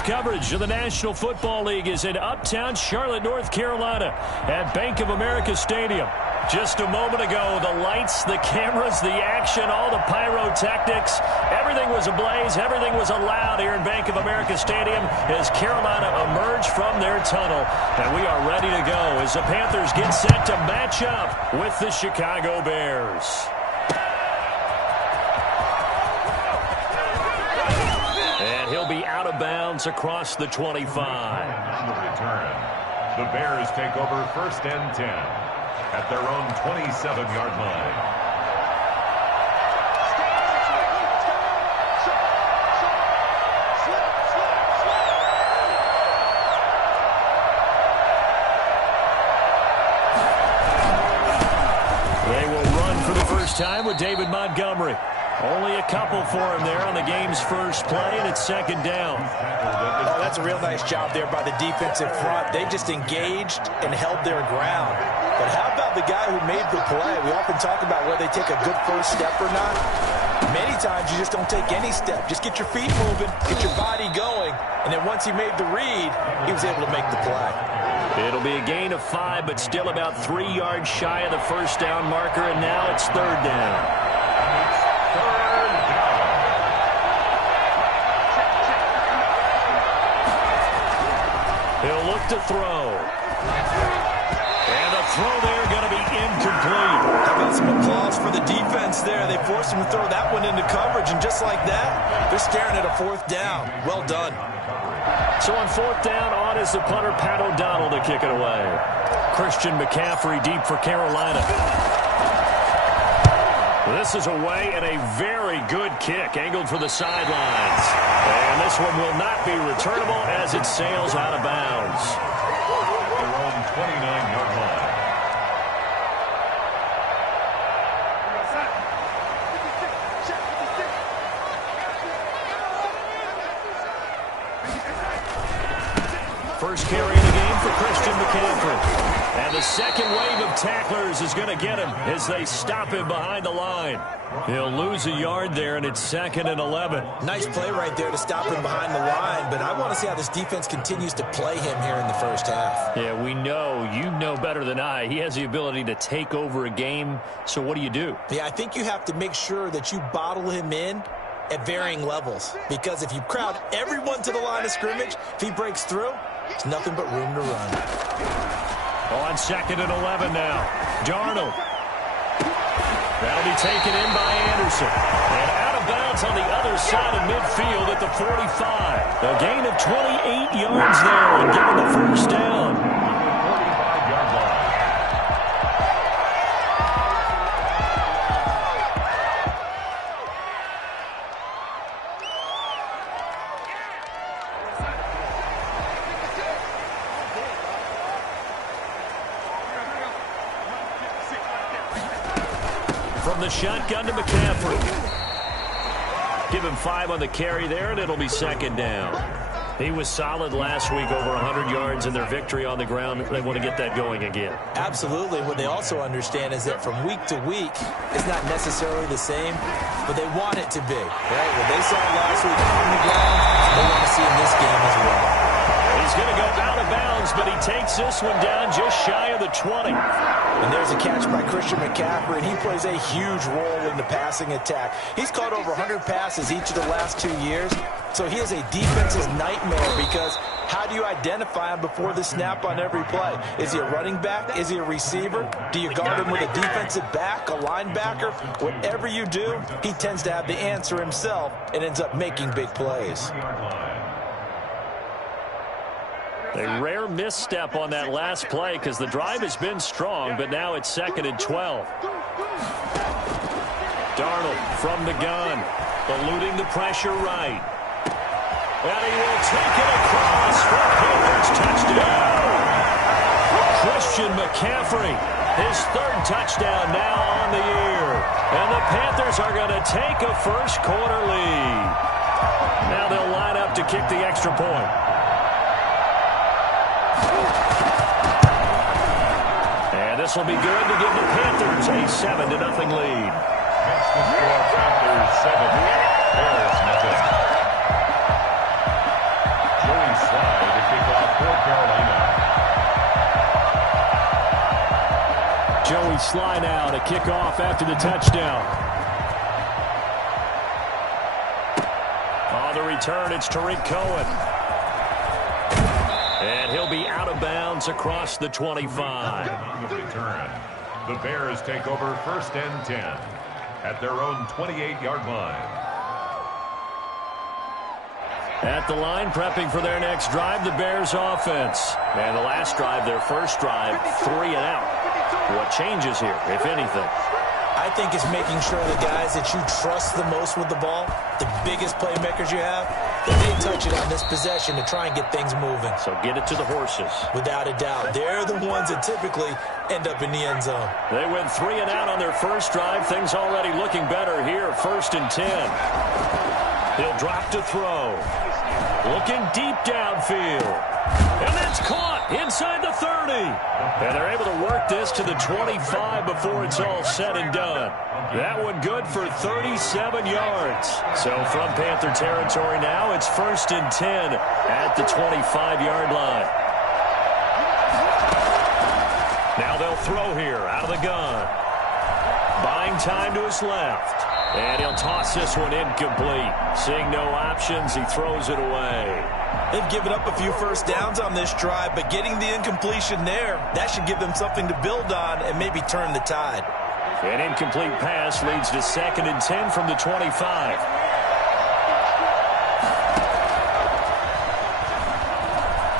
Tonight's coverage of the National Football League is in uptown Charlotte, North Carolina at Bank of America Stadium. Just a moment ago, the lights, the cameras, the action, all the pyrotechnics, everything was ablaze, everything was allowed here in Bank of America Stadium as Carolina emerged from their tunnel. And we are ready to go as the Panthers get set to match up with the Chicago Bears. And he'll be out of bounds across the 25. On the return, the Bears take over 1st and 10 at their own 27-yard line. They will run for the first time with David Montgomery. Only a couple for him there on the game's first play, and it's 2nd down. Oh, that's a real nice job there by the defensive front. They just engaged and held their ground. But how about the guy who made the play? We often talk about whether they take a good first step or not. Many times you just don't take any step. Just get your feet moving, get your body going, and then once he made the read, he was able to make the play. It'll be a gain of 5, but still about 3 yards shy of the first down marker, and now it's 3rd down. He'll look to throw. And the throw there going to be incomplete. How about some applause for the defense there? They forced him to throw that one into coverage, and just like that, they're staring at a 4th down. Well done. So on 4th down, on is the punter, Pat O'Donnell, to kick it away. Christian McCaffrey deep for Carolina. This is away and a very good kick, angled for the sidelines. And this one will not be returnable as it sails out of bounds. Their own 29-yard line. First carry of the game for Christian McCaffrey. And the second wave of tacklers is going to get him as they stop him behind the line. He'll lose a yard there, and it's 2nd and 11. Nice play right there to stop him behind the line, but I want to see how this defense continues to play him here in the first half. Yeah, we know. You know better than I. He has the ability to take over a game, so what do? Yeah, I think you have to make sure that you bottle him in at varying levels, because if you crowd everyone to the line of scrimmage, if he breaks through, it's nothing but room to run. On 2nd and 11 now. Darnold. That'll be taken in by Anderson. And out of bounds on the other side of midfield at the 45. A gain of 28 yards there and given the first down. 45-yard line. From the shotgun to McCaffrey. Give him 5 on the carry there, and it'll be 2nd down. He was solid last week, over 100 yards in their victory on the ground. They want to get that going again. Absolutely. What they also understand is that from week to week, it's not necessarily the same, but they want it to be. Right? What they saw last week on the ground, they want to see in this game as well. He's going to go out of bounds, but he takes this one down just shy of the 20. And there's a catch by Christian McCaffrey, and he plays a huge role in the passing attack. He's caught over 100 passes each of the last 2 years, so he is a defense's nightmare because how do you identify him before the snap on every play? Is he a running back? Is he a receiver? Do you guard him with a defensive back, a linebacker? Whatever you do, he tends to have the answer himself and ends up making big plays. A rare misstep on that last play because the drive has been strong, but now it's 2nd and 12. Darnold from the gun, eluding the pressure right. And he will take it across for Panthers touchdown. Christian McCaffrey, his 3rd touchdown now on the year. And the Panthers are going to take a first quarter lead. Now they'll line up to kick the extra point. And this will be good to give the Panthers a 7-0 lead. That's the score. Panthers 7, Bears nothing. for Carolina. Joey Sly now to kick off after the touchdown. On the return, it's Tariq Cohen. And he'll be out of bounds across the 25. On the return, the Bears take over 1st and 10 at their own 28-yard line. At the line, prepping for their next drive, the Bears offense. And the last drive, their first drive, 3 and out. What changes here, if anything? I think it's making sure the guys that you trust the most with the ball, the biggest playmakers you have, that they touch it on this possession to try and get things moving. So get it to the horses. Without a doubt. They're the ones that typically end up in the end zone. They went 3 and out on their first drive. Things already looking better here. 1st and 10. He'll drop to throw. Looking deep downfield. And that's caught inside the 30. And they're able to work this to the 25 before it's all said and done. That one good for 37 yards. So from Panther territory now, it's 1st and 10 at the 25-yard line. Now they'll throw here out of the gun. Buying time to his left. And he'll toss this one incomplete. Seeing no options, he throws it away. They've given up a few first downs on this drive, but getting the incompletion there, that should give them something to build on and maybe turn the tide. An incomplete pass leads to 2nd and 10 from the 25.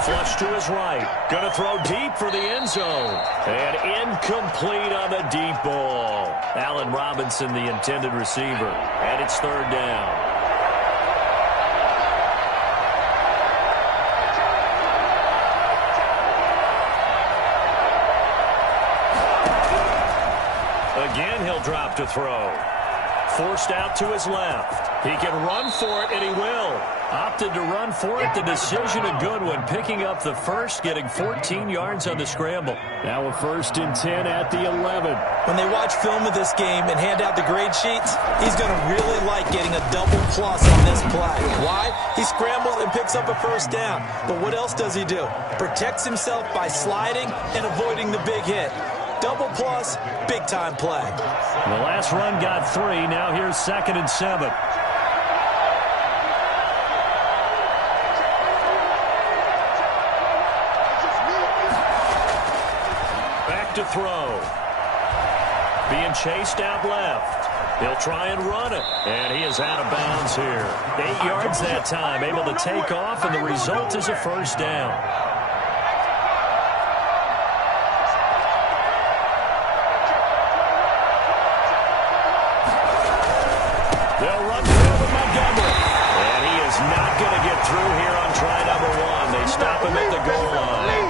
Flush to his right. Going to throw deep for the end zone. And incomplete on the deep ball. Allen Robinson, the intended receiver. And it's 3rd down. Again, he'll drop to throw. Forced out to his left. He can run for it, and he will. Opted to run for it. The decision a good one. Picking up the first, getting 14 yards on the scramble. Now a 1st and 10 at the 11. When they watch film of this game and hand out the grade sheets, he's going to really like getting a double plus on this play. Why? He scrambles and picks up a first down. But what else does he do? Protects himself by sliding and avoiding the big hit. Double plus, big-time play. The last run got 3. Now here's 2nd and 7. Back to throw. Being chased out left. He'll try and run it. And he is out of bounds here. 8 yards that time. Able to take off, and the result is a first down. They'll run through with Montgomery. And he is not going to get through here on try number 1. They stop him at the goal line.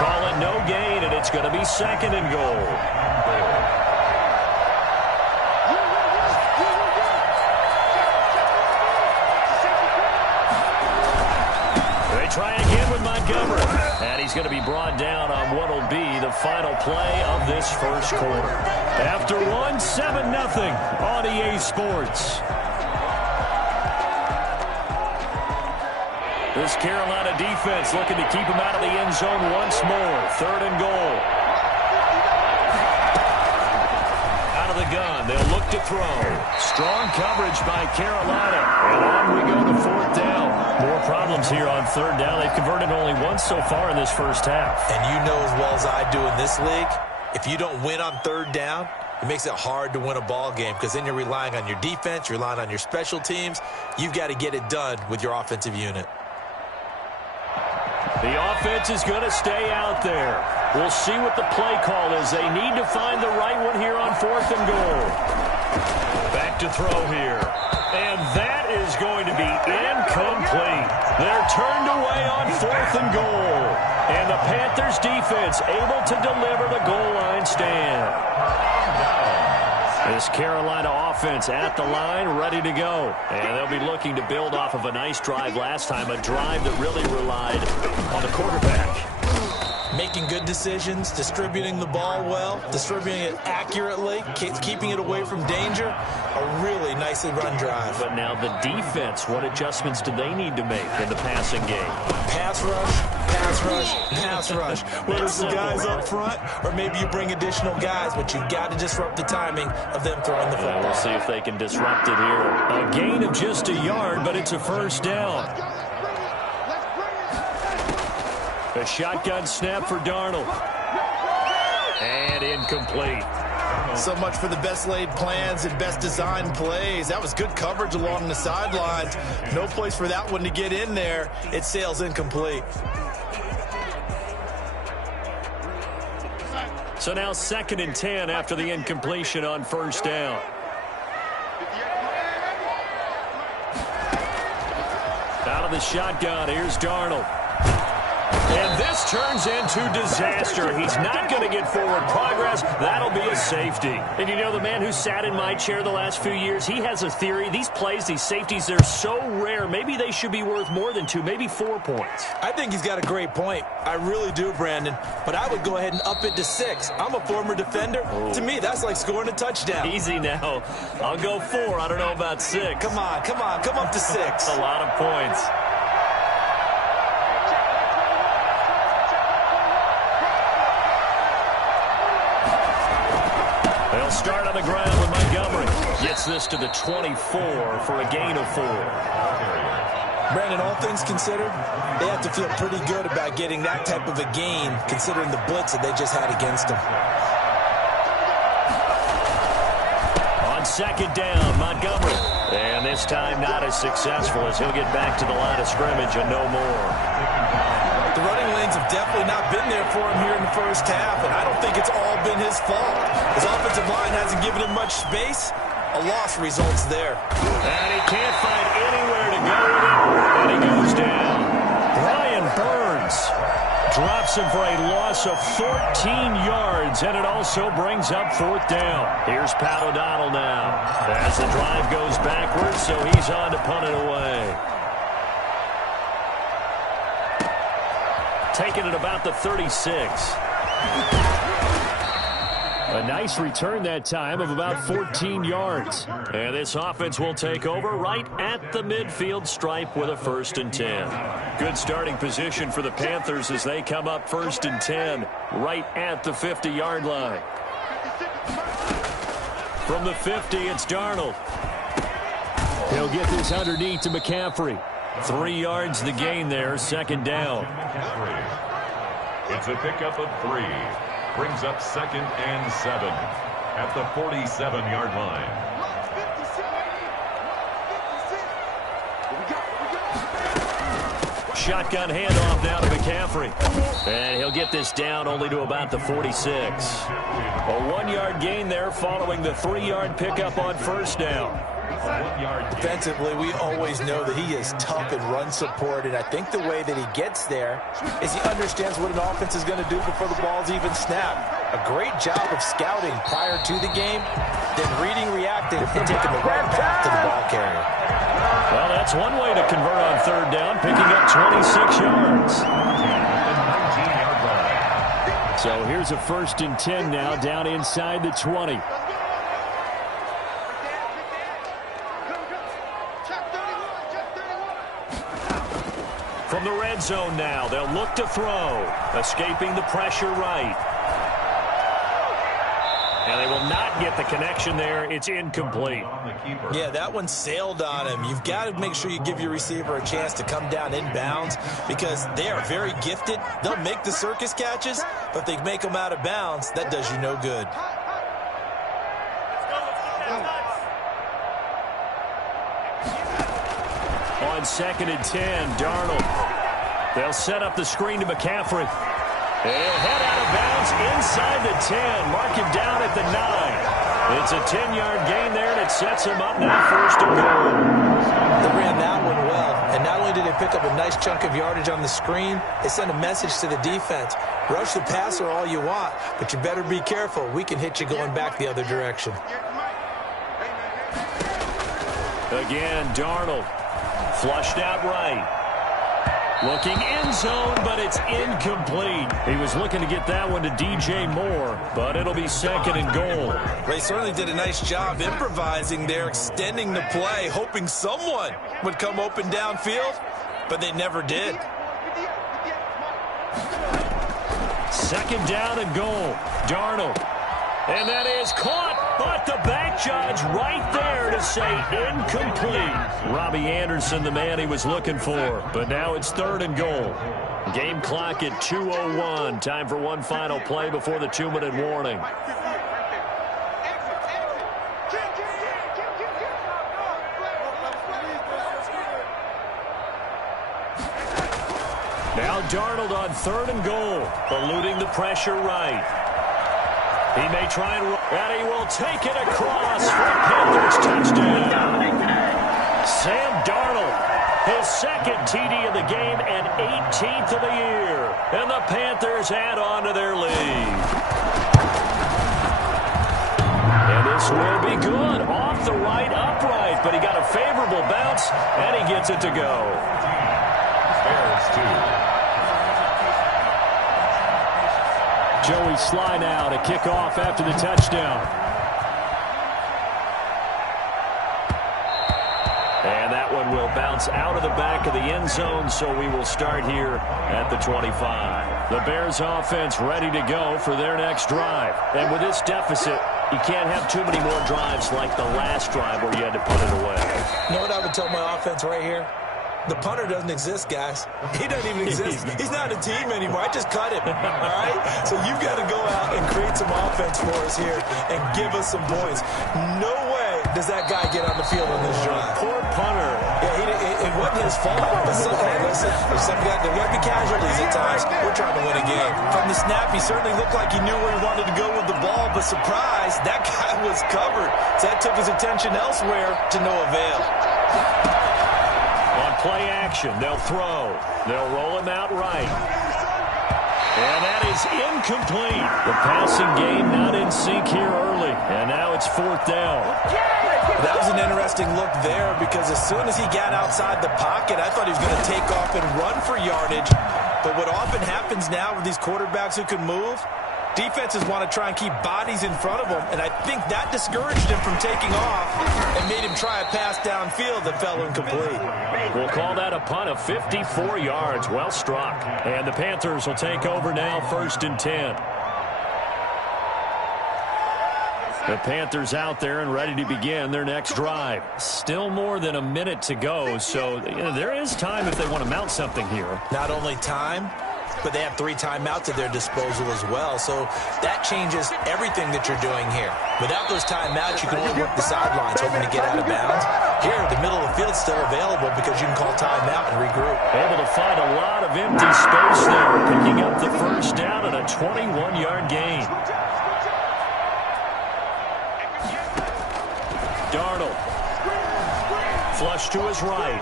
Call it no gain, and it's going to be 2nd and goal. They try again with Montgomery. And he's going to be brought down on what will be the final play of this first quarter. After 7-0 on EA Sports. This Carolina defense looking to keep him out of the end zone once more. 3rd and goal. Out of the gun. They'll look to throw. Strong coverage by Carolina. And on we go to 4th down. More problems here on 3rd down. They've converted only once so far in this first half. And you know as well as I do in this league, if you don't win on 3rd down, it makes it hard to win a ball game because then you're relying on your defense, you're relying on your special teams. You've got to get it done with your offensive unit. The offense is going to stay out there. We'll see what the play call is. They need to find the right one here on 4th and goal. Back to throw here. And that is going to be incomplete. They're turned away on 4th and goal. And the Panthers defense able to deliver the goal line stand. This Carolina offense at the line, ready to go. And they'll be looking to build off of a nice drive last time, a drive that really relied on the quarterback. Making good decisions, distributing the ball well, distributing it accurately, keeping it away from danger. A really nicely run drive. But now the defense, what adjustments do they need to make in the passing game? Pass rush, pass rush, pass rush. Whether it's the guys up front or maybe you bring additional guys, but you've got to disrupt the timing of them throwing the football. We'll see if they can disrupt it here. A gain of just a yard, but it's a first down. A shotgun snap for Darnold. And incomplete. So much for the best laid plans and best designed plays. That was good coverage along the sidelines. No place for that one to get in there. It sails incomplete. So now 2nd and 10 after the incompletion on first down. Out of the shotgun, here's Darnold. And this turns into disaster. He's not going to get forward progress. That'll be a safety. And you know, the man who sat in my chair the last few years, he has a theory. These plays, these safeties, they're so rare. Maybe they should be worth more than 2, maybe 4 points. I think he's got a great point. I really do, Brandon. But I would go ahead and up it to 6. I'm a former defender. Oh. To me, that's like scoring a touchdown. Easy now. I'll go 4. I don't know about 6. Come on. Come up to 6. That's a lot of points. They'll start on the ground with Montgomery. Gets this to the 24 for a gain of 4. Brandon, all things considered, they have to feel pretty good about getting that type of a gain, considering the blitz that they just had against them. On 2nd down, Montgomery. And this time not as successful as he'll get back to the line of scrimmage and no more. The running lanes have definitely not been there for him here in the first half, and I don't think it's all been his fault. His offensive line hasn't given him much space. A loss results there. And he can't find anywhere to go with it, and he goes down. Brian Burns drops him for a loss of 14 yards, and it also brings up 4th down. Here's Pat O'Donnell now as the drive goes backwards, so he's on to punt it away. Taking it about the 36. A nice return that time of about 14 yards. And this offense will take over right at the midfield stripe with a 1st and 10. Good starting position for the Panthers as they come up 1st and 10 right at the 50-yard line. From the 50, it's Darnold. He'll get this underneath to McCaffrey. 3 yards the gain there, 2nd down. It's a pickup of 3. Brings up 2nd and 7 at the 47-yard line. Shotgun handoff now to McCaffrey. And he'll get this down only to about the 46. A 1-yard gain there following the 3-yard pickup on 1st down. Defensively, we always know that he is tough in run support, and I think the way that he gets there is he understands what an offense is going to do before the ball's even snapped. A great job of scouting prior to the game, then reading, reacting, and taking the right path to the ball carrier. Well, that's one way to convert on 3rd down, picking up 26 yards. So here's a 1st and 10 now down inside the 20. From the red zone now, they'll look to throw. Escaping the pressure right. And they will not get the connection there. It's incomplete. Yeah, that one sailed on him. You've got to make sure you give your receiver a chance to come down inbounds because they are very gifted. They'll make the circus catches, but if they make them out of bounds, that does you no good. On 2nd and 10, Darnold. They'll set up the screen to McCaffrey. And he'll head out of bounds inside the 10. Mark him down at the 9. It's a 10-yard gain there, and it sets him up now 1st and goal. They ran that one well, and not only did they pick up a nice chunk of yardage on the screen, they sent a message to the defense. Rush the passer all you want, but you better be careful. We can hit you going back the other direction. Again, Darnold. Flushed out right. Looking end zone, but it's incomplete. He was looking to get that one to DJ Moore, but it'll be 2nd and goal. They certainly did a nice job improvising there, extending the play, hoping someone would come open downfield, but they never did. 2nd down and goal. Darnold. And that is caught, but the back judge right there to say incomplete. Robbie Anderson, the man he was looking for, but now it's 3rd and goal. Game clock at 2:01. Time for one final play before the 2-minute warning. Now Darnold on 3rd and goal, eluding the pressure right. He may try and he will take it across for Panthers touchdown. Sam Darnold, his 2nd TD of the game and 18th of the year. And the Panthers add on to their lead. And this will be good. Off the right upright, but he got a favorable bounce, and he gets it to go. Bears 2. Joey Sly now to kick off after the touchdown. And that one will bounce out of the back of the end zone, so we will start here at the 25. The Bears offense ready to go for their next drive. And with this deficit, you can't have too many more drives like the last drive where you had to put it away. You know what I would tell my offense right here? The punter doesn't exist, guys. He doesn't even exist. He's not a team anymore. I just cut him, all right? So you've got to go out and create some offense for us here and give us some points. No way does that guy get on the field on this drive. Poor punter. Yeah, it wasn't his fault. But listen, there might be casualties at times. We're trying to win a game. From the snap, he certainly looked like he knew where he wanted to go with the ball, but surprise, that guy was covered. So that took his attention elsewhere to no avail. Play action. They'll throw. They'll roll him out right. And that is incomplete. The passing game not in sync here early. And now it's 4th down. That was an interesting look there because as soon as he got outside the pocket, I thought he was going to take off and run for yardage. But what often happens now with these quarterbacks who can move, defenses want to try and keep bodies in front of them, and I think that discouraged him from taking off and made him try a pass downfield that fell incomplete. We'll call that a punt of 54 yards. Well struck. And the Panthers will take over now, 1st and 10. The Panthers out there and ready to begin their next drive. Still more than a minute to go, so there is time if they want to mount something here. Not only time, but they have 3 timeouts at their disposal as well. So that changes everything that you're doing here. Without those timeouts, you can only work the sidelines, hoping to get out of bounds. Here, the middle of the field's still available because you can call timeout and regroup. Able to find a lot of empty space there, picking up the 1st down and a 21-yard gain. Darnold. Flush to his right.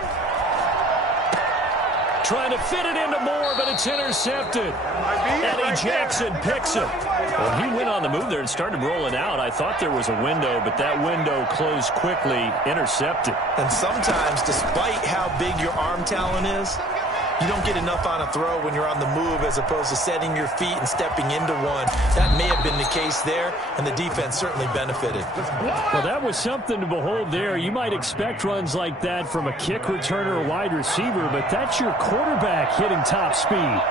Trying to fit it into Moore, but it's intercepted. Eddie Jackson picks it. Well, he went on the move there and started rolling out. I thought there was a window, but that window closed quickly, intercepted. And sometimes, despite how big your arm talent is, you don't get enough on a throw when you're on the move as opposed to setting your feet and stepping into one. That may have been the case there, and the defense certainly benefited. Well, that was something to behold there. You might expect runs like that from a kick returner or wide receiver, but that's your quarterback hitting top speed.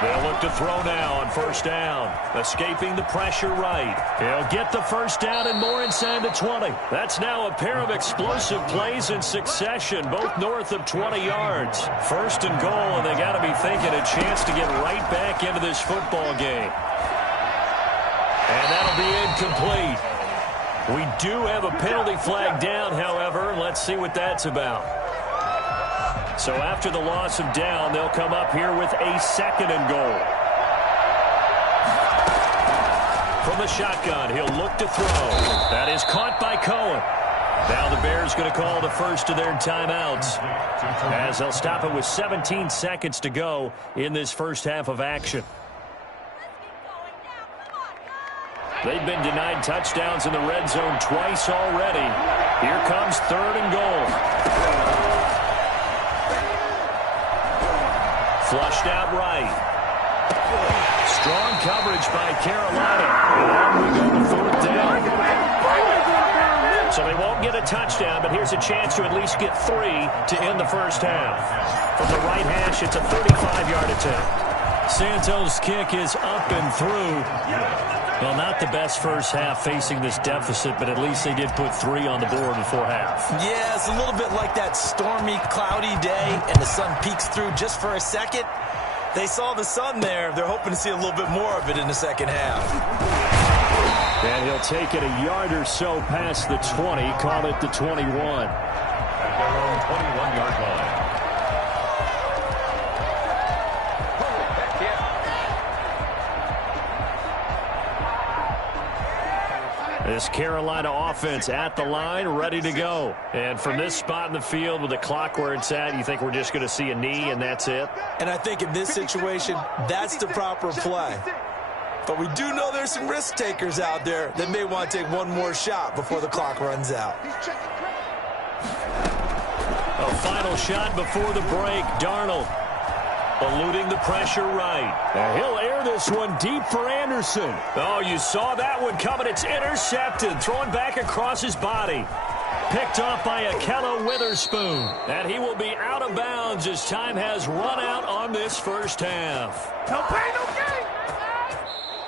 They'll look to throw now on 1st down. Escaping the pressure right. He'll get the 1st down and more inside the 20. That's now a pair of explosive plays in succession, both north of 20 yards. 1st and goal, and they got to be thinking a chance to get right back into this football game. And that'll be incomplete. We do have a penalty flag down, however. Let's see what that's about. So after the loss of down, they'll come up here with a 2nd and goal. From the shotgun, he'll look to throw. That is caught by Cohen. Now the Bears going to call the first of their timeouts, as they'll stop it with 17 seconds to go in this first half of action. They've been denied touchdowns in the red zone twice already. Here comes 3rd and goal. Flushed out right. Strong coverage by Carolina. And we go to 4th down. So they won't get a touchdown, but here's a chance to at least get 3 to end the first half. From the right hash, it's a 35-yard attempt. Santos' kick is up and through. Well, not the best first half facing this deficit, but at least they did put 3 on the board before half. Yeah, it's a little bit like that stormy, cloudy day, and the sun peeks through just for a second. They saw the sun there. They're hoping to see a little bit more of it in the second half. And he'll take it a yard or so past the 20, call it the 21. At their own 21-yard line. This Carolina offense at the line, ready to go. And from this spot in the field with the clock where it's at, you think we're just going to see a knee and that's it? And I think in this situation, that's the proper play. But we do know there's some risk takers out there that may want to take one more shot before the clock runs out. A final shot before the break. Darnold eluding the pressure right. And he'll air this one deep for Anderson. Oh, you saw that one coming. It's intercepted. Thrown back across his body. Picked off by Ahkello Witherspoon. And he will be out of bounds as time has run out on this first half. No pain, no gain.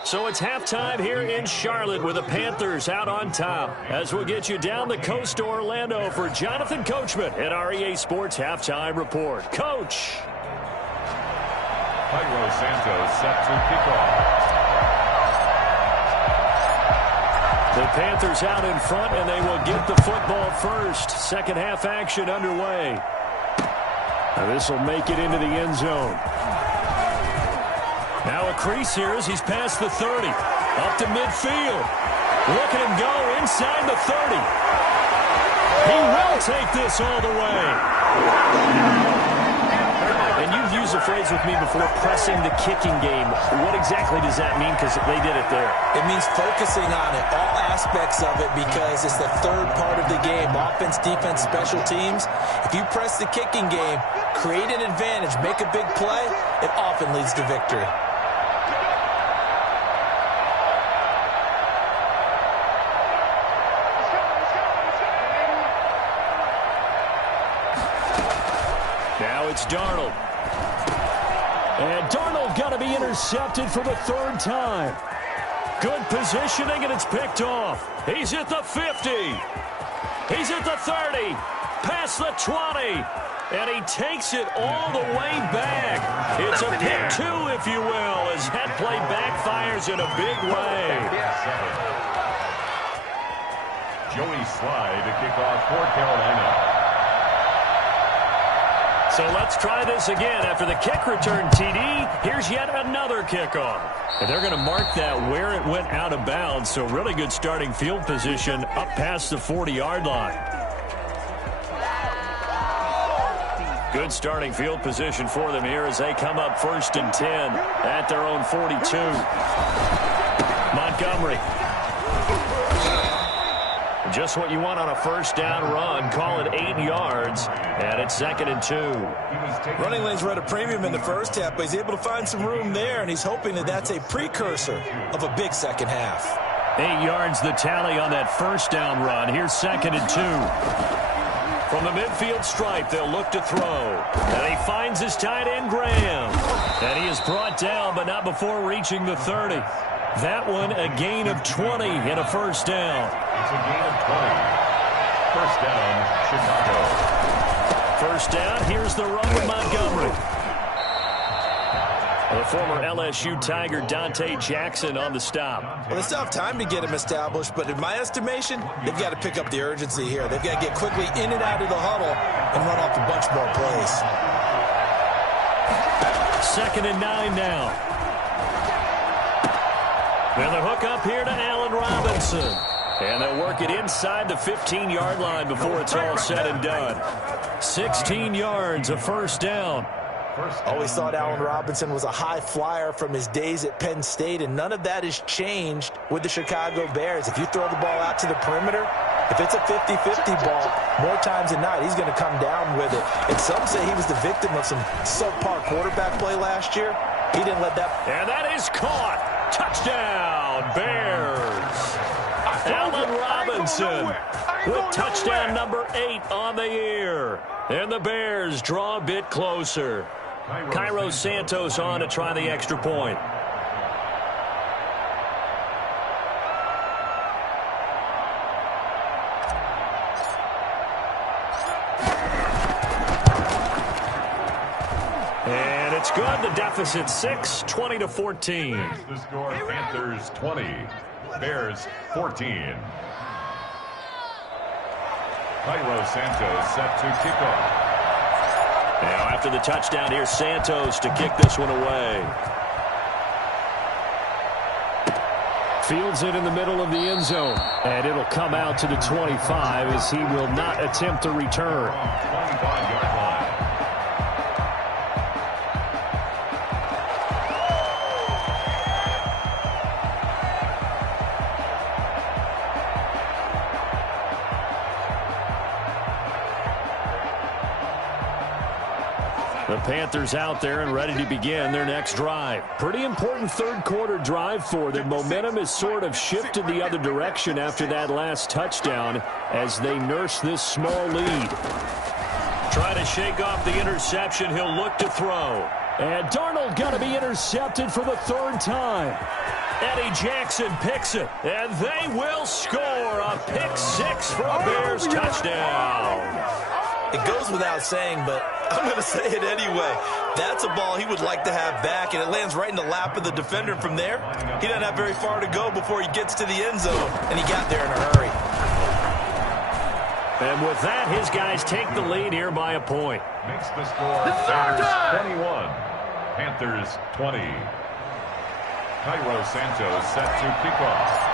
So it's halftime here in Charlotte with the Panthers out on top. As we'll get you down the coast to Orlando for Jonathan Coachman at our EA Sports Halftime Report. Coach. Cairo Santos set to kick off. The Panthers out in front, and they will get the football first. Second half action underway. Now this will make it into the end zone. Now a crease here as he's past the 30. Up to midfield. Look at him go inside the 30. He will take this all the way. And you've used the phrase with me before, pressing the kicking game. What exactly does that mean? Because they did it there. It means focusing on it, all aspects of it, because it's the third part of the game. Offense, defense, special teams. If you press the kicking game, create an advantage, make a big play, it often leads to victory. Now it's Darnold. And Darnold got to be intercepted for the 3rd time. Good positioning, and it's picked off. He's at the 50. He's at the 30. Past the 20. And he takes it all the way back. It's a pick 2, if you will, as that play backfires in a big way. Joey Slye to kick off for Carolina. So let's try this again. After the kick return TD, here's yet another kickoff. And they're going to mark that where it went out of bounds. So really good starting field position up past the 40-yard line. Good starting field position for them here as they come up 1st and 10 at their own 42. Montgomery. Just what you want on a first down run. Call it 8 yards. And it's 2nd and 2. Running lanes were at a premium in the first half, but he's able to find some room there, and he's hoping that that's a precursor of a big second half. 8 yards the tally on that first down run. Here's 2nd and 2. From the midfield stripe, they'll look to throw. And he finds his tight end, Graham. And he is brought down, but not before reaching the 30. That one a gain of 20 and a first down. It's a gain of 20. First down, Chicago. First down, here's the run with Montgomery. The former LSU Tiger Dante Jackson on the stop. Well, they still have time to get him established, but in my estimation, they've got to pick up the urgency here. They've got to get quickly in and out of the huddle and run off a bunch more plays. 2nd and 9 now. And the hook up here to Allen Robinson. And they'll work it inside the 15-yard line before it's all said and done. 16 yards, a first down. Always thought Allen Robinson was a high flyer from his days at Penn State, and none of that has changed with the Chicago Bears. If you throw the ball out to the perimeter, If it's a 50-50 ball, more times than not, he's going to come down with it. And some say he was the victim of some subpar quarterback play last year. He didn't let that. And that is caught. Touchdown, Bears. Allen Robinson with touchdown number 8 on the year. And the Bears draw a bit closer. Cairo Santos on to try the extra point. And it's good. The deficit 6, 20-14. The score, Panthers 20, Bears 14. Cairo Santos set to kick off. Now after the touchdown, here's Santos to kick this one away. Fields it in the middle of the end zone. And it'll come out to the 25 as he will not attempt to return. 25-yard line. The Panthers out there and ready to begin their next drive. Pretty important third quarter drive for them. Momentum has sort of shifted the other direction after that last touchdown as they nurse this small lead. Try to shake off the interception. He'll look to throw. And Darnold going to be intercepted for the 3rd time. Eddie Jackson picks it. And they will score a pick 6 for a Bears touchdown. It goes without saying, but I'm going to say it anyway. That's a ball he would like to have back, and it lands right in the lap of the defender. From there, he doesn't have very far to go before he gets to the end zone, and he got there in a hurry. And with that, his guys take the lead here by a point. Makes the score, Bears 21, Panthers 20. Cairo Santos set to kick off.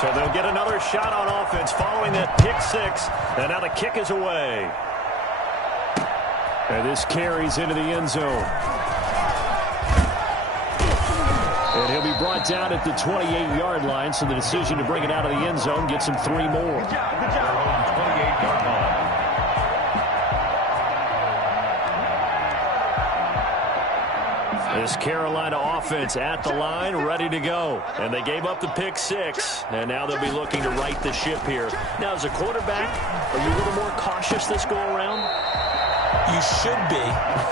So they'll get another shot on offense following that pick 6. And now the kick is away. And this carries into the end zone. And he'll be brought down at the 28-yard line. So the decision to bring it out of the end zone gets him 3 more. Their own 28-yard line. This Carolina offense at the line, ready to go. And they gave up the pick 6, and now they'll be looking to right the ship here. Now, as a quarterback, are you a little more cautious this go-around? You should be,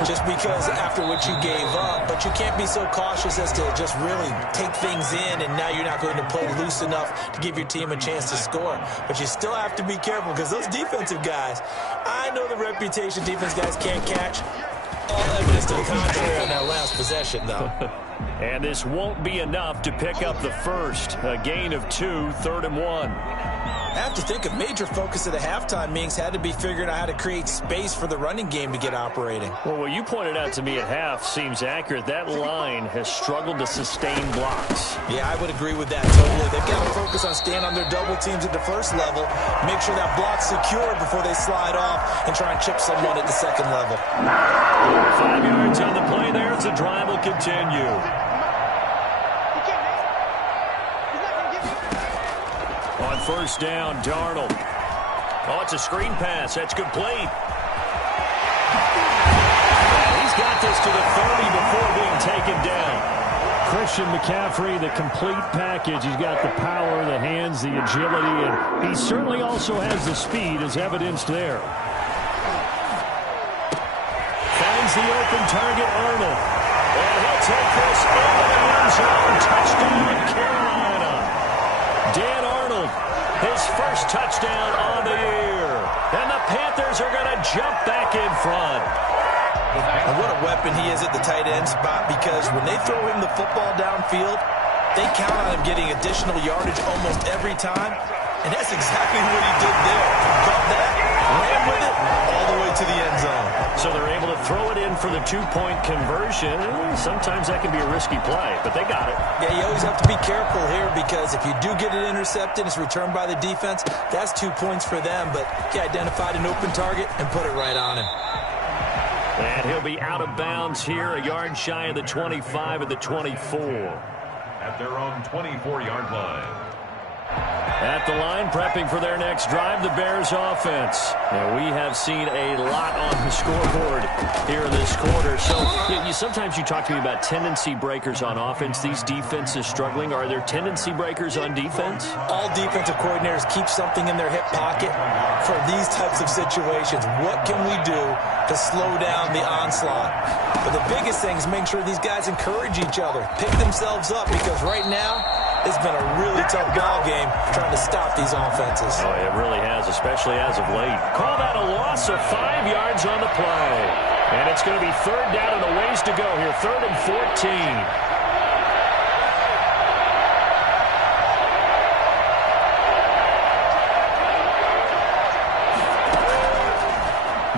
just because after what you gave up, but you can't be so cautious as to just really take things in, and now you're not going to play loose enough to give your team a chance to score. But you still have to be careful, because those defensive guys, I know the reputation defense guys can't catch. All evidence to the contrary on that last possession, though. And this won't be enough to pick up the first. A gain of 2, 3rd and 1. I have to think a major focus of the halftime meetings had to be figuring out how to create space for the running game to get operating. Well, what you pointed out to me at half seems accurate. That line has struggled to sustain blocks. Yeah, I would agree with that totally. They've got to focus on staying on their double teams at the first level, make sure that block's secure before they slide off and try and chip someone at the second level. 5 yards on the play there as the drive will continue. On first down, Darnold. Oh, it's a screen pass. That's complete. He's got this to the 30 before being taken down. Christian McCaffrey, the complete package. He's got the power, the hands, the agility, and he certainly also has the speed as evidenced there. Finds the open target, Arnold. And he'll take this into the end zone. Touchdown, Carolina. Dan Arnold, his first touchdown on the year. And the Panthers are going to jump back in front. And what a weapon he is at the tight end spot, because when they throw him the football downfield, they count on him getting additional yardage almost every time. And that's exactly what he did there. Got that, ran with it, all the way to the end zone. So they're able to throw it in for the 2-point conversion. Sometimes that can be a risky play, but they got it. Yeah, you always have to be careful here, because if you do get it intercepted, it's returned by the defense, that's 2 points for them. But he identified an open target and put it right on him. And he'll be out of bounds here, a yard shy of the 25 at the 24. At their own 24-yard line. At the line, prepping for their next drive, the Bears offense. And we have seen a lot on the scoreboard here in this quarter. So sometimes you talk to me about tendency breakers on offense. These defenses struggling. Are there tendency breakers on defense? All defensive coordinators keep something in their hip pocket for these types of situations. What can we do to slow down the onslaught? But the biggest thing is make sure these guys encourage each other, pick themselves up, because right now it's been a really tough ball game trying to stop these offenses. Oh, it really has, especially as of late. Call that a loss of 5 yards on the play. And it's going to be third down and a ways to go here, 3rd and 14.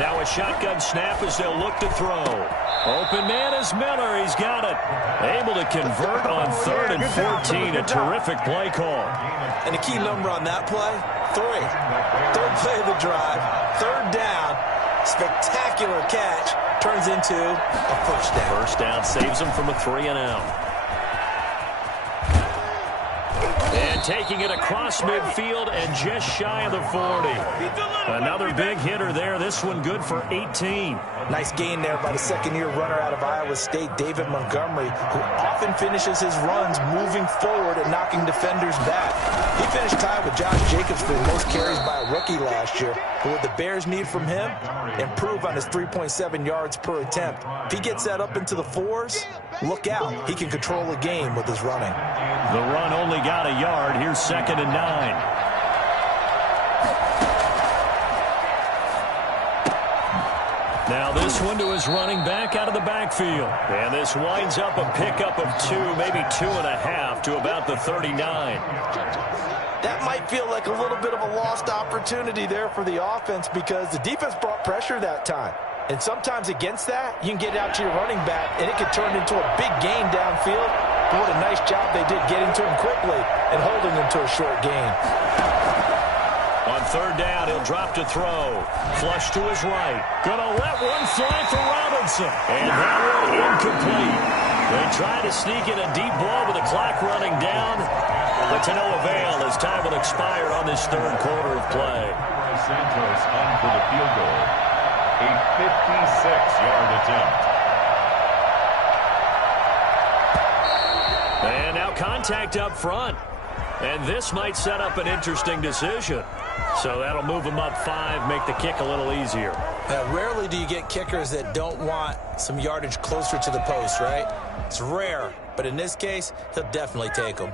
Now a shotgun snap as they'll look to throw. Open man is Miller. He's got it. Able to convert on 3rd and 14. A terrific play call. And a key number on that play, 3. Third play of the drive. 3rd down. Spectacular catch. Turns into a first down. First down saves him from a 3-and-out. And taking it across midfield and just shy of the 40. Another big hitter there. This one good for 18. Nice gain there by the second-year runner out of Iowa State, David Montgomery, who often finishes his runs moving forward and knocking defenders back. He finished tied with Josh Jacobs for the most carries by a rookie last year. But what the Bears need from him, improve on his 3.7 yards per attempt. If he gets that up into the 4s, look out. He can control the game with his running. The run only got a yard. Here's 2nd and 9. Now this one to his running back out of the backfield. And this winds up a pickup of 2, maybe 2.5 to about the 39. That might feel like a little bit of a lost opportunity there for the offense because the defense brought pressure that time. And sometimes against that, you can get out to your running back, and it could turn into a big gain downfield. But what a nice job they did getting to him quickly and holding him to a short gain. On 3rd down, he'll drop to throw. Flush to his right. Gonna let one fly for Robinson. And that one incomplete. They try to sneak in a deep ball with the clock running down, but to no avail as time will expire on this 3rd quarter of play. Santos on for the field goal. A 56-yard attempt. And now contact up front. And this might set up an interesting decision. So that'll move them up 5, make the kick a little easier. Rarely do you get kickers that don't want some yardage closer to the post, right? It's rare, but in this case, he'll definitely take them.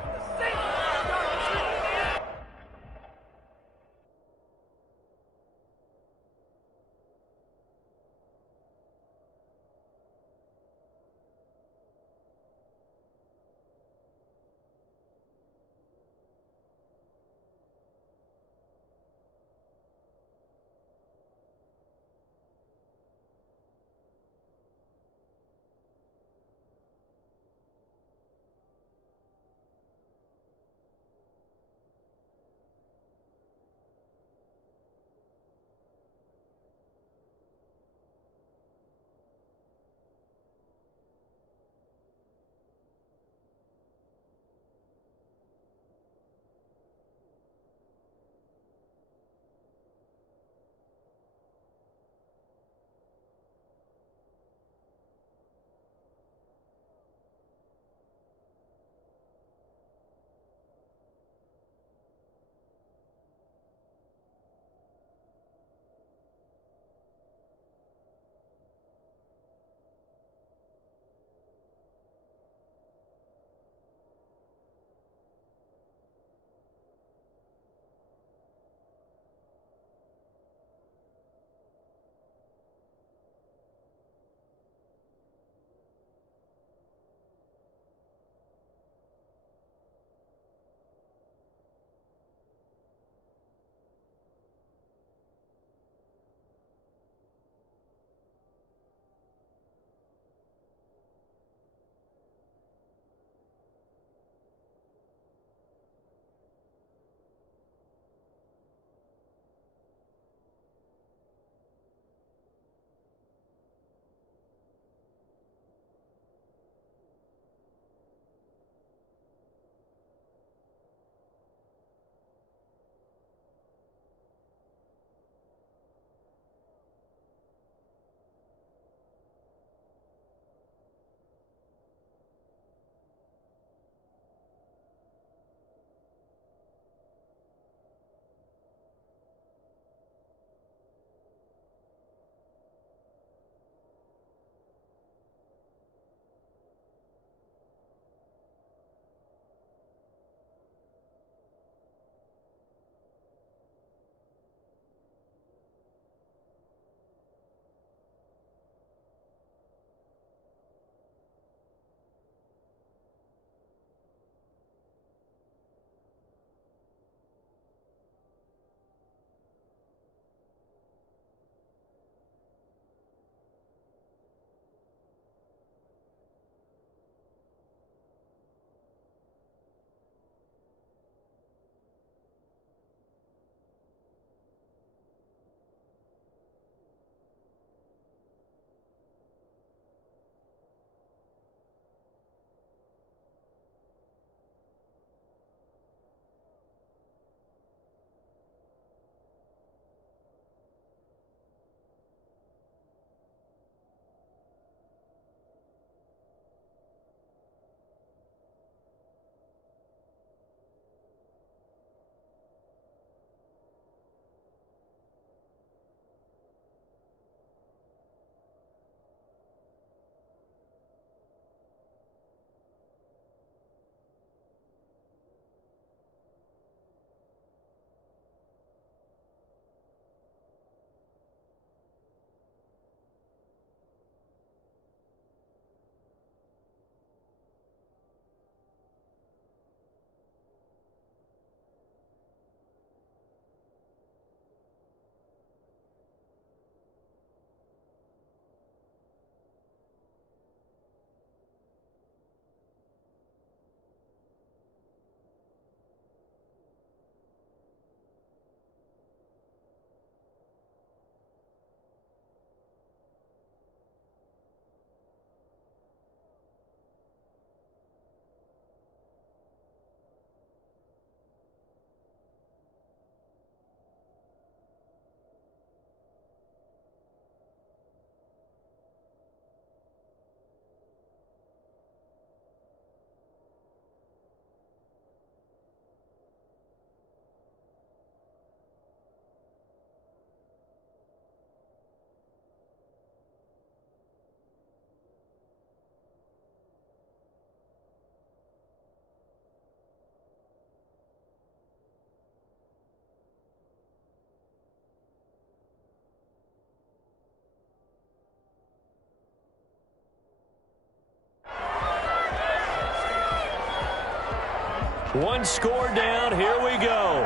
One score down. Here we go.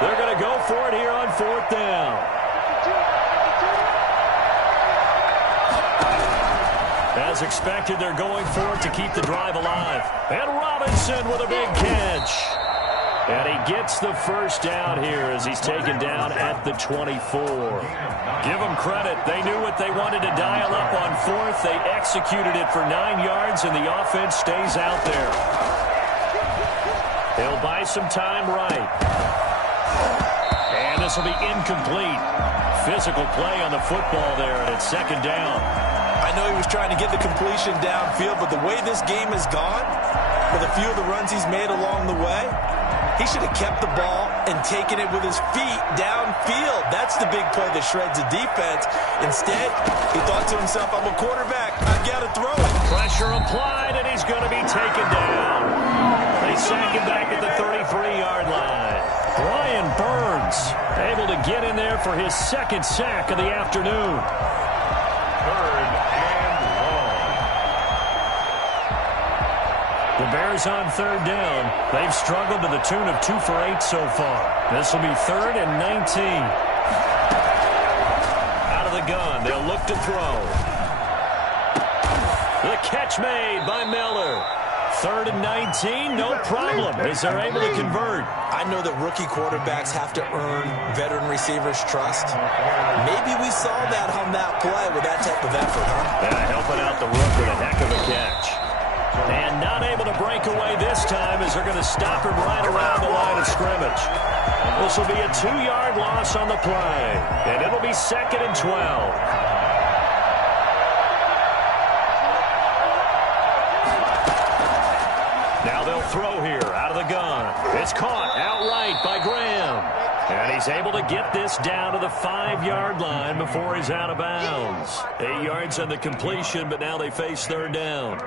They're going to go for it here on 4th down. As expected, they're going for it to keep the drive alive. And Robinson with a big catch. And he gets the first down here as he's taken down at the 24. Give them credit. They knew what they wanted to dial up on 4th. They executed it for 9 yards, and the offense stays out there. He'll buy some time right. And this will be incomplete. Physical play on the football there, and it's 2nd down. I know he was trying to get the completion downfield, but the way this game has gone, with a few of the runs he's made along the way, he should have kept the ball and taken it with his feet downfield. That's the big play that shreds the defense. Instead, he thought to himself, I'm a quarterback. I've got to throw it. Pressure applied, and he's going to be taken down. They sack him back at the 33-yard line. Brian Burns able to get in there for his 2nd sack of the afternoon. 3rd and long. The Bears on 3rd down. They've struggled to the tune of 2 for 8 so far. This will be 3rd and 19. Out of the gun, they'll look to throw. The catch made by Miller. 3rd and 19, no problem, as they're able to convert. I know that rookie quarterbacks have to earn veteran receivers' trust. Maybe we saw that on that play with that type of effort, huh? Yeah, helping out the rook with a heck of a catch. And not able to break away this time as they're going to stop him right around the line of scrimmage. This will be a 2-yard loss on the play, and it'll be 2nd and 12. Now they'll throw here out of the gun. It's caught outright by Graham. And he's able to get this down to the 5-yard line before he's out of bounds. 8 yards on the completion, but now they face 3rd down.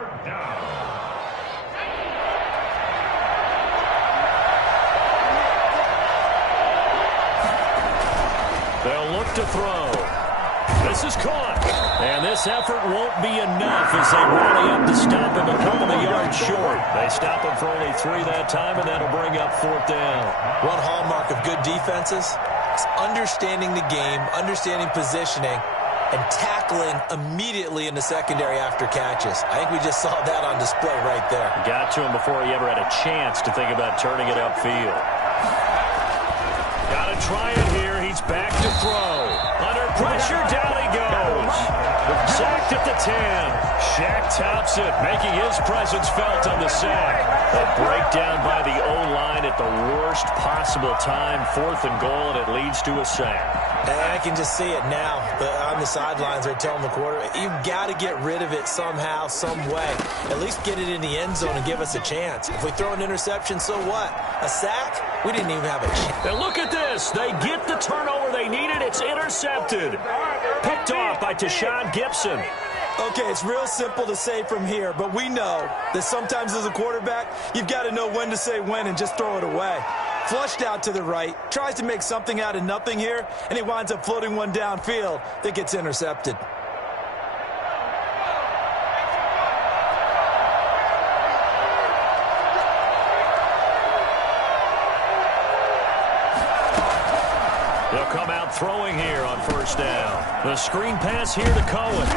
They'll look to throw. This is caught. And this effort won't be enough as they rally up to stop him a couple of yards short. They stop him for only 3 that time, and that'll bring up 4th down. One hallmark of good defenses is understanding the game, understanding positioning, and tackling immediately in the secondary after catches. I think we just saw that on display right there. Got to him before he ever had a chance to think about turning it upfield. Got to try it here. He's back to throw. Under pressure, down he goes. Sacked at the 10. Shaq tops it, making his presence felt on the sack. A breakdown by the O-line at the worst possible time. 4th and goal, and it leads to a sack. And I can just see it now. On the sidelines, they're telling the quarterback, you've got to get rid of it somehow, some way. At least get it in the end zone and give us a chance. If we throw an interception, so what? A sack? We didn't even have a chance. And look at this. They get the turnover they needed. It's intercepted. Picked off by Tashawn Gibson. Okay, it's real simple to say from here, but we know that sometimes as a quarterback, you've got to know when to say when and just throw it away. Flushed out to the right, tries to make something out of nothing here, and he winds up floating one downfield that gets intercepted. They'll come out throwing here on 1st down. The screen pass here to Cohen.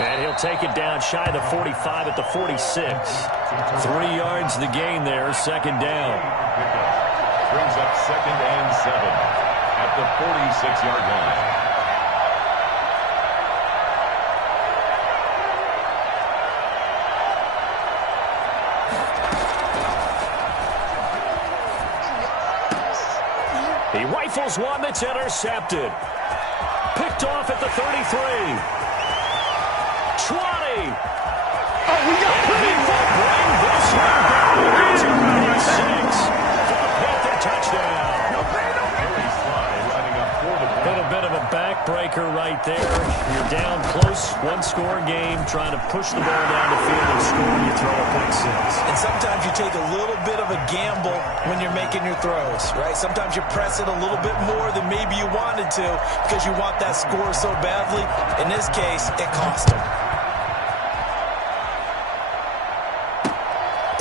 And he'll take it down shy of the 45 at the 46. 3 yards the gain there, 2nd down. Brings up 2nd and 7 at the 46-yard line. He rifles one that's intercepted. Picked off at the 33. 20. Oh, we got He will bring this one down to 96 for the Panther touchdown. A bit of a backbreaker right there. You're down close, one-score game, trying to push the ball down the field and score, and you throw a pick 6. And sometimes you take a little bit of a gamble when you're making your throws, right? Sometimes you press it a little bit more than maybe you wanted to because you want that score so badly. In this case, it cost him.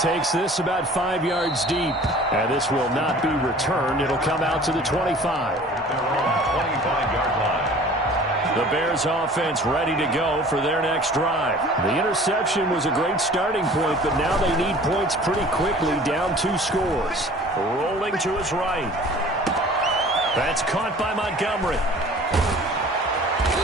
Takes this about 5 yards deep. And this will not be returned. It'll come out to the 25. Their own 25-yard line. The Bears offense ready to go for their next drive. The interception was a great starting point, but now they need points pretty quickly, down 2 scores. Rolling to his right. That's caught by Montgomery.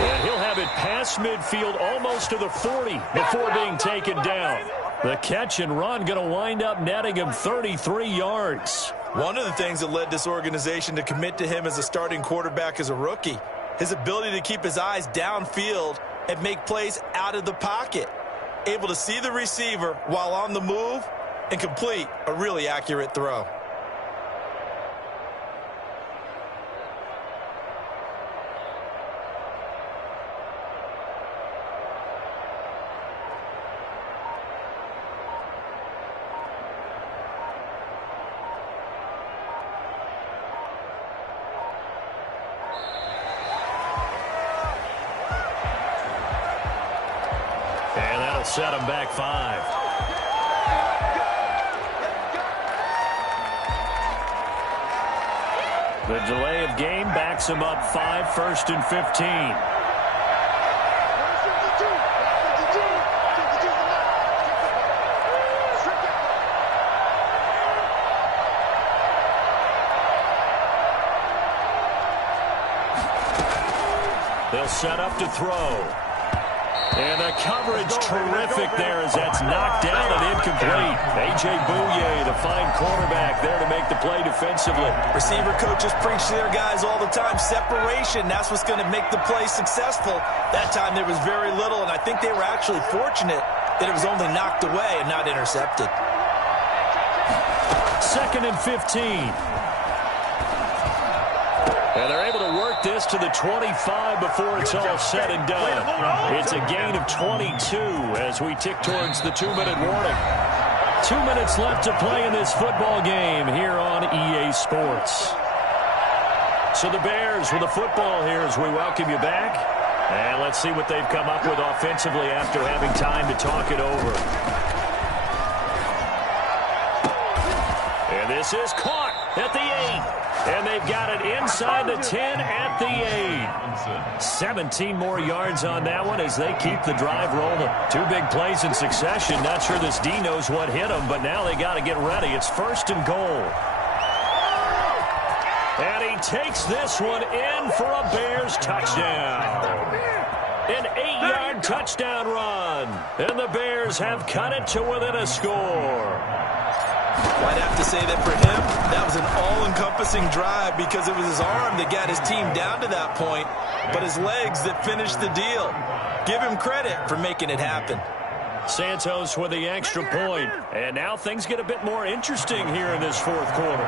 And he'll have it past midfield almost to the 40 before being taken down. The catch and run going to wind up netting him 33 yards. One of the things that led this organization to commit to him as a starting quarterback as a rookie, his ability to keep his eyes downfield and make plays out of the pocket. Able to see the receiver while on the move and complete a really accurate throw. Set him back 5. The delay of game backs him up 5, 1st and 15. They'll set up to throw. And the coverage terrific there as that's knocked down and incomplete. A.J. Bouye, the fine cornerback, there to make the play defensively. Receiver coaches preach to their guys all the time. Separation, that's what's going to make the play successful. That time there was very little, and I think they were actually fortunate that it was only knocked away and not intercepted. 2nd and 15. And they're able to work this to the 25 before it's all said and done. It's a gain of 22 as we tick towards the 2-minute warning. 2 minutes left to play in this football game here on EA Sports. So the Bears with the football here as we welcome you back. And let's see what they've come up with offensively after having time to talk it over. And this is caught at the 8. And they've got it inside the 10 at the 8. 17 more yards on that one as they keep the drive rolling. 2 big plays in succession. Not sure this D knows what hit them, but now they got to get ready. It's 1st and goal. And he takes this one in for a Bears touchdown. An 8-yard touchdown run. And the Bears have cut it to within a score. I'd have to say that for him, that was an all-encompassing drive because it was his arm that got his team down to that point, but his legs that finished the deal. Give him credit for making it happen. Santos with the extra point. And now things get a bit more interesting here in this 4th quarter.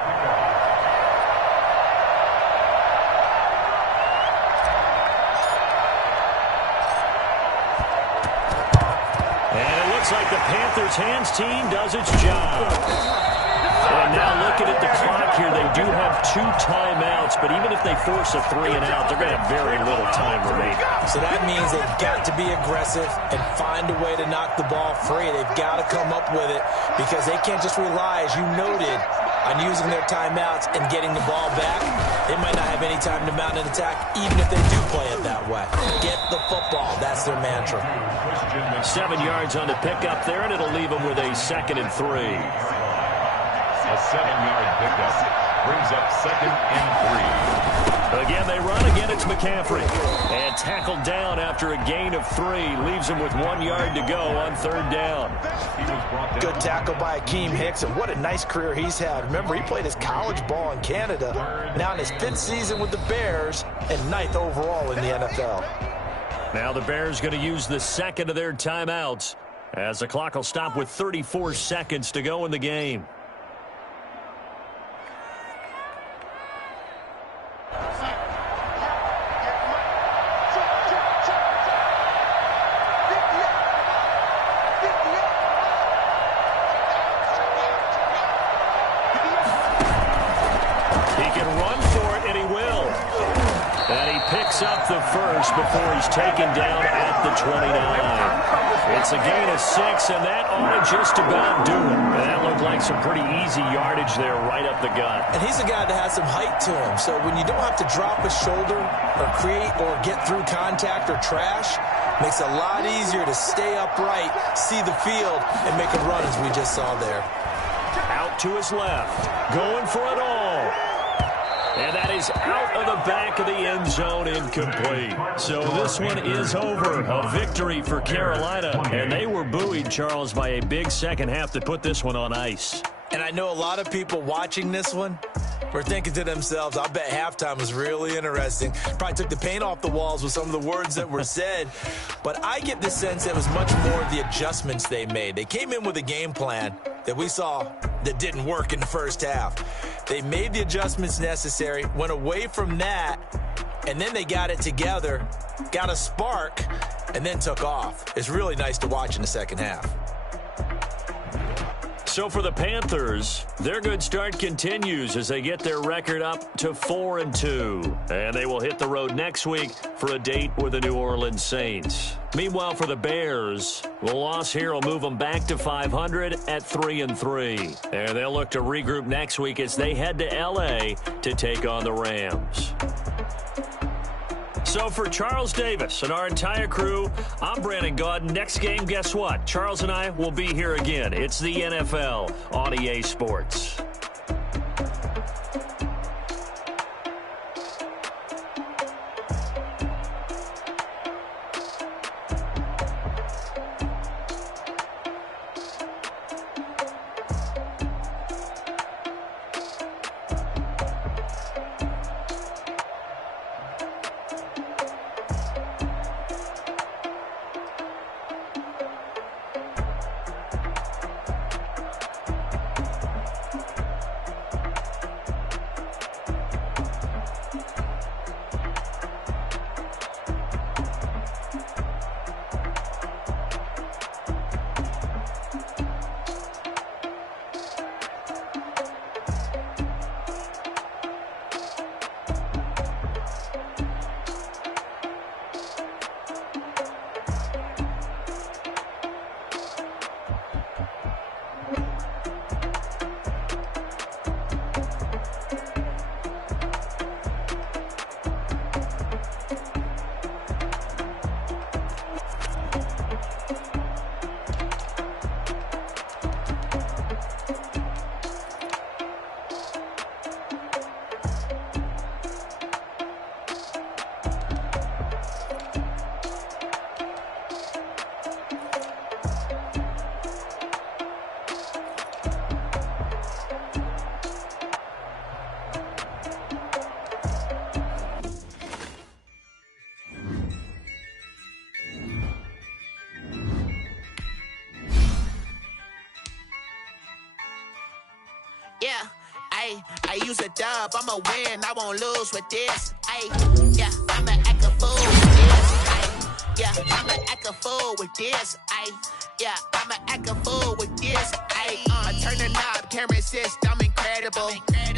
And it looks like the Panthers' hands team does its job. And now looking at the clock here, they do have 2 timeouts, but even if they force a 3 and out, they're going to have very little time remaining. So that means they've got to be aggressive and find a way to knock the ball free. They've got to come up with it because they can't just rely, as you noted, on using their timeouts and getting the ball back. They might not have any time to mount an attack, even if they do play it that way. Get the football. That's their mantra. 7 yards on the pickup there, and it'll leave them with a 2nd and 3. A 7-yard pickup brings up 2nd and 3. Again, they run. Again, it's McCaffrey. And tackled down after a gain of 3. Leaves him with 1 yard to go on 3rd down. Good tackle by Akeem Hicks, and what a nice career he's had. Remember, he played his college ball in Canada. Now in his 5th season with the Bears and 9th overall in the NFL. Now the Bears going to use the 2nd of their timeouts as the clock will stop with 34 seconds to go in the game. picks up the first before he's taken down at the 29. It's a gain of 6, and that ought to just about do it. And that looked like some pretty easy yardage there right up the gut. And he's a guy that has some height to him, so when you don't have to drop a shoulder or create or get through contact or trash, makes it a lot easier to stay upright, see the field, and make a run as we just saw there. Out to his left, going for it all. And that is out of the back of the end zone, incomplete. So this one is over. A victory for Carolina. And they were buoyed, Charles, by a big second half to put this one on ice. And I know a lot of people watching this one were thinking to themselves, I bet halftime was really interesting. Probably took the paint off the walls with some of the words that were said. But I get the sense it was much more the adjustments they made. They came in with a game plan that we saw that didn't work in the first half. They made the adjustments necessary, went away from that, and then they got it together, got a spark, and then took off. It's really nice to watch in the second half. So for the Panthers, their good start continues as they get their record up to 4-2. And they will hit the road next week for a date with the New Orleans Saints. Meanwhile, for the Bears, the loss here will move them back to 500 at 3-3. And they'll look to regroup next week as they head to L.A. to take on the Rams. So for Charles Davis and our entire crew, I'm Brandon Gaudin. Next game, guess what? Charles and I will be here again. It's the NFL on EA Sports. Yeah, I use a dub, I'ma win, I won't lose with this. Yeah, I'ma act a fool with this. Yeah, I'ma act a fool with this. Yeah, I'ma act a fool with this. I turn the knob, camera assist, I'm incredible.